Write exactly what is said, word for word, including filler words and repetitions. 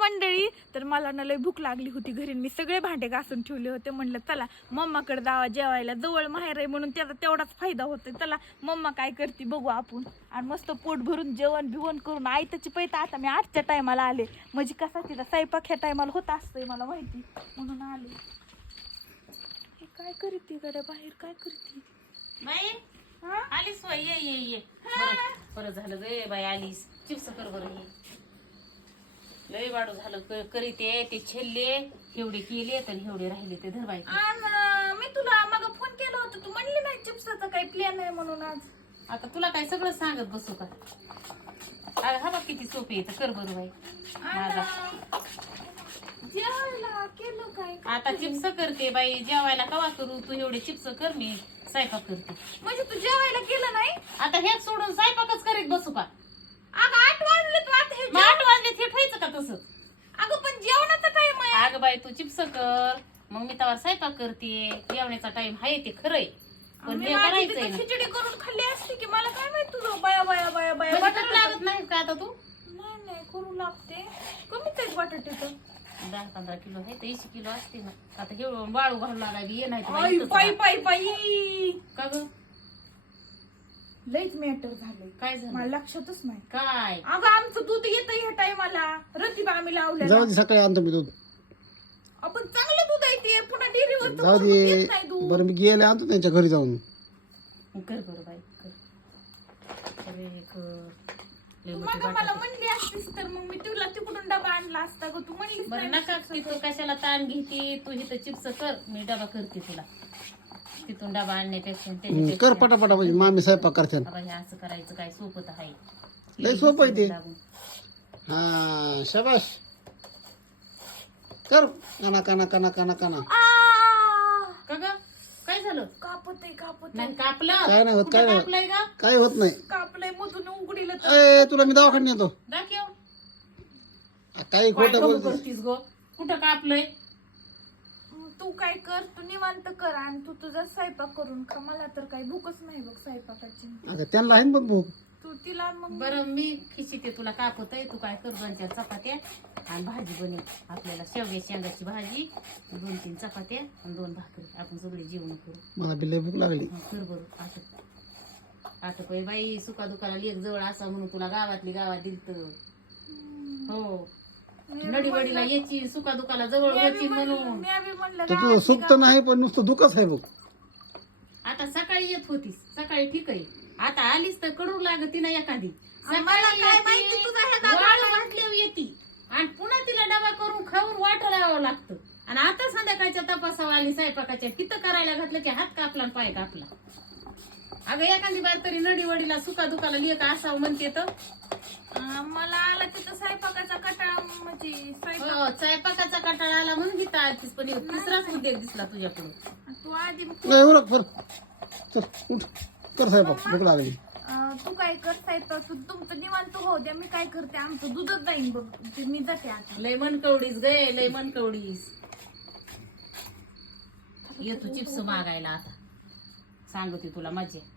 मंडळी, तर मला ना लय भूक लागली होती घरी. मी सगळे भांडे घासून ठेवले होते. म्हणलं चला मम्माकडे जावा जेवायला, जवळ माहेर आहे म्हणून त्याचा तेवढाच फायदा होतोय. चला मम्मा काय करते बघू आपण. आणि मस्त पोट भरून जेवण बिवण करून आई त्याची पैता. आता मी आठच्या टायमाला आले, म्हणजे कसा तिला स्वयंपाक ह्या टायमाला होत असतंय मला माहिती, म्हणून आले. हे काय करते गड्या बाहेर, काय करते बाई? आलीस बाई, ये ये ये. बरं झालं गे बाई आलीस. चिप्स कर बरं. हे लय वाढू झालं करीते ते छेल्ले एवढे केले तर एवढे राहिले ते धरवाय. मी तुला मग फोन केला होता, तू म्हणली नाही चिप्सचा काही प्लॅन आहे म्हणून. आज आता तुला काय सगळं सांगत बसू का? अगं हा बघ किती सोपे येतं, कर बरं बाई. माझा जेवायला केलं काय? आता चिप्स करते बाई, जेवायला कवा करू? तू एवढे चिप्स कर, मी स्वयंपाक करते. म्हणजे तू जेवायला केलं नाही? आता हेच सोडून स्वयंपाकच करीत बसू का? अगं आठ वाजले तू आता हे मग आठ वाजले थेट व्हायचं का तसं? अगं पण जेवणाचा टाइम आहे. अगं बाई तू चिप्स कर, मग मी तवा स्वयंपाक करते. जेवण्याचा टाइम आहे ते खरंय, पण हे करायचंय ना. खिचडी करून खाल्ली असते की, मला काय माहित तुझं बाया बाया बाया बाया. बटाटा लागत नाही का आता तू? नाही नाही करू लागते, कमीच आहे बटाटे तर. दहा पंधरा किलो आहे तर ऐंशी किलो असते ना. आता एवढं बाळू घालू लागायला ये नाही पायी पायी पायी का ग? लईच मॅटर झालंय. काय झालं मला लक्षातच नाही काय. अगं आमचं दूध येतं ह्या टायमाला, रतीबा आम्ही लावल्या. जाऊ दे, सकाळी आणतो मी दूध. आपण चांगलं दूध आहे ते, पुन्हा डेअरीवर जाऊ दे, बरं मी गेले आणतो त्यांच्या घरी जाऊन. कर बरं बाई कर. अरे कर. मग मला म्हणली असतीस तर मग मी तुला तिकडून डबा आणला असता ग. तू म्हणलीस बरं नका तू कशाला ताण घेते. तू इथं चिप्स कर, मी डबा करते तुला. तिथून डबा आणण्यापेक्षा हम्म, कर पटापटा, म्हणजे मामी स्वयंपाक करते. हे असं करायचं काय सोपं तर आहे. लय सोपं आहे ते. हा शाबाश, कर. काना काना काना काना काना. का ग काय झालं? कापत आहे कापत नाही कापलं. काय नाही होत, काय नाही कापलंय का? काय होत नाही. कापलंय मधून उघडीला. ए तुला मी दवाखान्यात नेतो. दाखव. काही खोटं काय बोलतेस. करतीस गो? कुठं कापलंय? तू काय कर, तू निवांत कर आणि तू तुझा स्वयंपाक करून खा. मला तर काही भूकच नाही बघ स्वयंपाकाची. अगं त्यांना आहे ना पण भूक. तू तिला मग बरं मी खिचिते तुला कापत आहे. तू काय कर, दोन चार चपात्या आणि भाजी बने. आपल्याला शेवग्या शेंगाची भाजी, दोन तीन चपात्या आणि दोन भाकरी. आपण सगळे जेवण करू. मला बी लय भूक लागली. हं, कर बरं. आटप आटप आहे बाई. सुका दुकाला लेक जवळ असा म्हणून तुला गावातली गावात दिलत. हो नडीवडीला याची, सुका दुकाला जवळ होती म्हणून. मी बी म्हणलं तर तुझं सुख तर नाही, पण नुसतं दुखच आहे बघ. आता सकाळी येत होतीस, सकाळी ठीक आहे. आता आलीस तर कडू लागती ना एखादी. मला काय माहिती तुझा ह्या दादाला वाटल्यावर येते आणि पुन्हा तिला डबा करून खाऊन वाटलावं लागतं. आणि आता संध्याकाळच्या तपासावर आली स्वयंपाकाच्या, तिथं करायला घातलं की हात कापला आणि पाय कापला. अगं एखादी बार तरी नडीवडीला सुका दुखाला लेक असावं म्हणते तर. मला आला तिथं स्वयंपाकाचा कटाळा, म्हणजे स्वयंपाक. हो, स्वयंपाकाचा कंटाळा आला म्हणून घेता आलतीस, पण ह्यो तिसराच उद्योग दिसला तुझ्याकडून. तू आधी नाही उरक फर. चल उठ, कर साहेब, भूक लागली. अं, तू काय कर स्वयंपाक, तू तुमचं निवांत हो द्या. मी काय करते, आमचं दूधच जाईन बघ. ते मी जाते आता. लय मनकवडीस गे, लय मनकवडीस. ये तू चिप्स मागायला आता, सांगते तुला मजा.